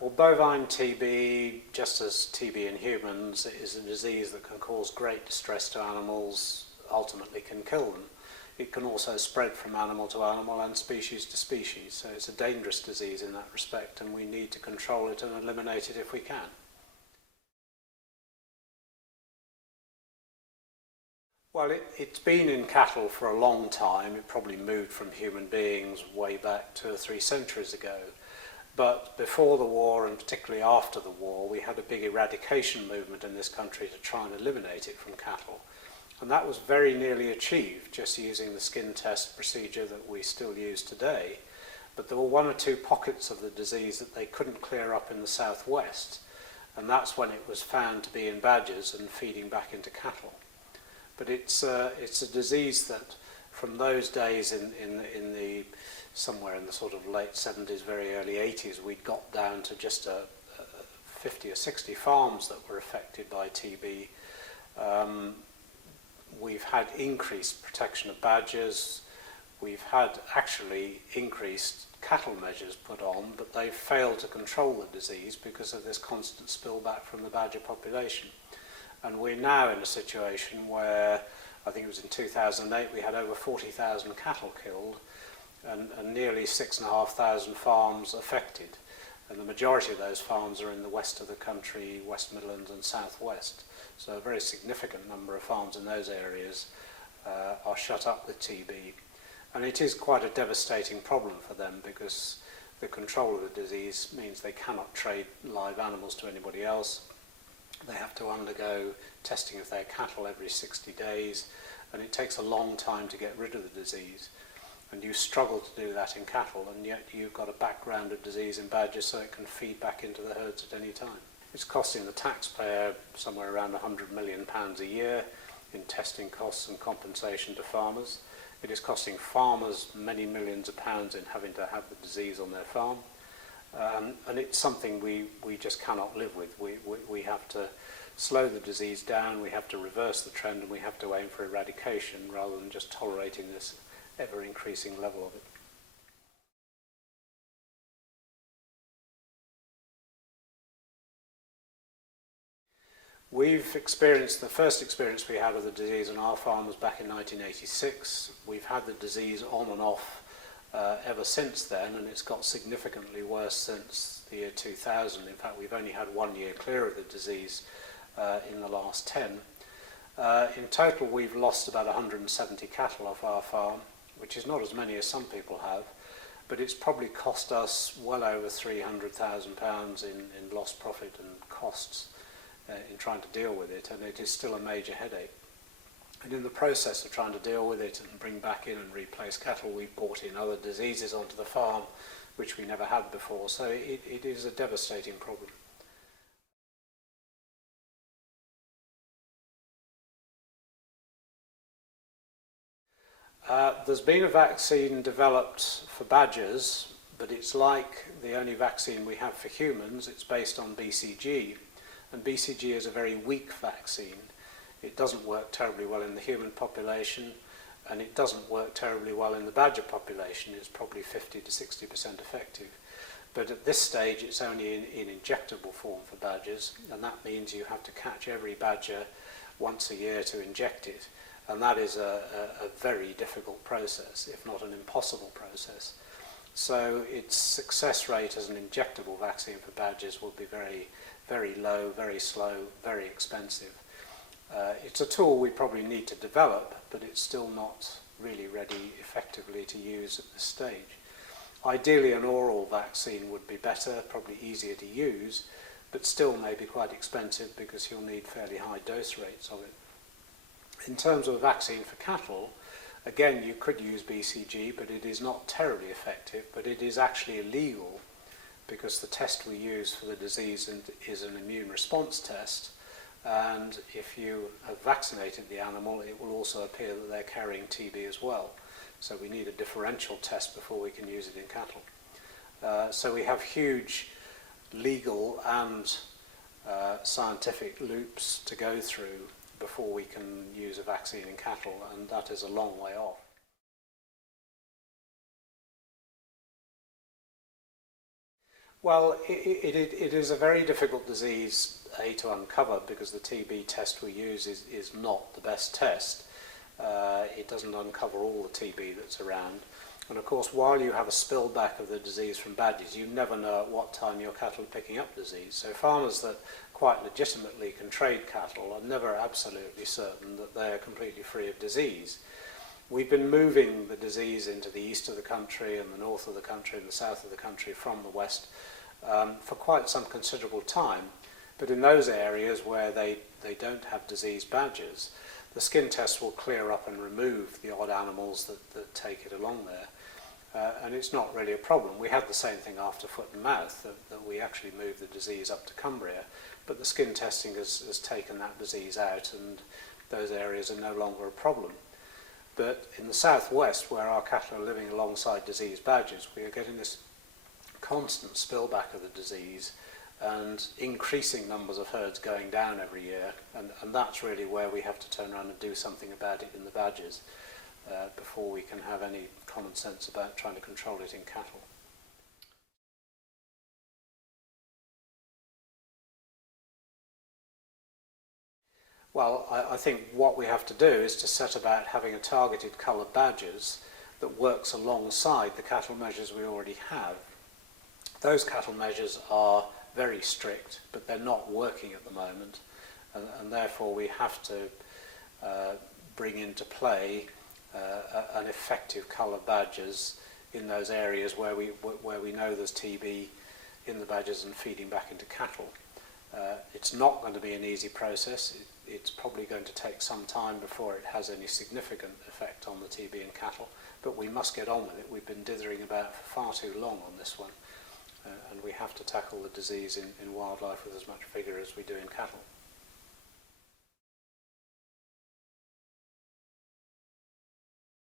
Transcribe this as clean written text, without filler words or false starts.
Well, bovine TB, just as TB in humans, is a disease that can cause great distress to animals, ultimately can kill them. It can also spread from animal to animal and species to species, so it's a dangerous disease in that respect, and we need to control it and eliminate it if we can. Well, it's been in cattle for a long time. It probably moved from human beings way back 2 or 3 centuries ago. But before the war, and particularly after the war, we had a big eradication movement in this country to try and eliminate it from cattle. And that was very nearly achieved, just using the skin test procedure that we still use today. But there were 1 or 2 pockets of the disease that they couldn't clear up in the southwest. And that's when it was found to be in badgers and feeding back into cattle. But it's a disease that from those days in the somewhere in the sort of late 70s, very early 80s, we got down to just 50 or 60 farms that were affected by TB. We've had increased protection of badgers. We've had actually increased cattle measures put on, but they've failed to control the disease because of this constant spillback from the badger population. And we're now in a situation where, I think it was in 2008, we had over 40,000 cattle killed and nearly 6,500 farms affected. And the majority of those farms are in the west of the country, West Midlands and South West. So a very significant number of farms in those areas are shut up with TB. And it is quite a devastating problem for them because the control of the disease means they cannot trade live animals to anybody else. They have to undergo testing of their cattle every 60 days, and it takes a long time to get rid of the disease. And you struggle to do that in cattle, and yet you've got a background of disease in badgers so it can feed back into the herds at any time. It's costing the taxpayer somewhere around £100 million a year in testing costs and compensation to farmers. It is costing farmers many millions of pounds in having to have the disease on their farm. And it's something we just cannot live with. We have to slow the disease down, we have to reverse the trend, and we have to aim for eradication rather than just tolerating this ever-increasing level of it. We've experienced, the first experience we had of the disease on our farm was back in 1986. We've had the disease on and off ever since then, and it's got significantly worse since the year 2000. In fact, we've only had 1 year clear of the disease in the last 10. In total, we've lost about 170 cattle off our farm, which is not as many as some people have, but it's probably cost us well over £300,000 in lost profit and costs in trying to deal with it, and it is still a major headache. And in the process of trying to deal with it and bring back in and replace cattle, we've brought in other diseases onto the farm which we never had before, so it is a devastating problem. There's been a vaccine developed for badgers, but it's like the only vaccine we have for humans. It's based on BCG, and BCG is a very weak vaccine. It doesn't work terribly well in the human population, and it doesn't work terribly well in the badger population. It's probably 50 to 60% effective. But at this stage, it's only in injectable form for badgers, and that means you have to catch every badger once a year to inject it. And that is a very difficult process, if not an impossible process. So its success rate as an injectable vaccine for badgers will be very, very low, very slow, very expensive. It's a tool we probably need to develop, but it's still not really ready effectively to use at this stage. Ideally, an oral vaccine would be better, probably easier to use, but still may be quite expensive because you'll need fairly high dose rates of it. In terms of a vaccine for cattle, again, you could use BCG, but it is not terribly effective, but it is actually illegal because the test we use for the disease is an immune response test, and if you have vaccinated the animal, it will also appear that they're carrying TB as well. So we need a differential test before we can use it in cattle. So we have huge legal and scientific loops to go through before we can use a vaccine in cattle, and that is a long way off. Well, it is a very difficult disease, to uncover because the TB test we use is not the best test. It doesn't uncover all the TB that's around. And of course, while you have a spillback of the disease from badgers, you never know at what time your cattle are picking up disease. So farmers that quite legitimately can trade cattle are never absolutely certain that they're completely free of disease. We've been moving the disease into the east of the country and the north of the country and the south of the country from the west for quite some considerable time. But in those areas where they don't have diseased badgers, the skin test will clear up and remove the odd animals that take it along there. And it's not really a problem. We had the same thing after foot and mouth, that we actually moved the disease up to Cumbria, but the skin testing has taken that disease out and those areas are no longer a problem. But in the southwest, where our cattle are living alongside diseased badgers, we are getting this constant spillback of the disease and increasing numbers of herds going down every year, and that's really where we have to turn around and do something about it in the badgers before we can have any common sense about trying to control it in cattle. Well, I think what we have to do is to set about having a targeted coloured badgers that works alongside the cattle measures we already have. Those cattle measures are very strict, but they're not working at the moment, and therefore we have to bring into play an effective colour badgers in those areas where we know there's TB in the badgers and feeding back into cattle. It's not going to be an easy process. It's probably going to take some time before it has any significant effect on the TB in cattle, but we must get on with it. We've been dithering about for far too long on this one, and we have to tackle the disease in wildlife with as much vigour as we do in cattle.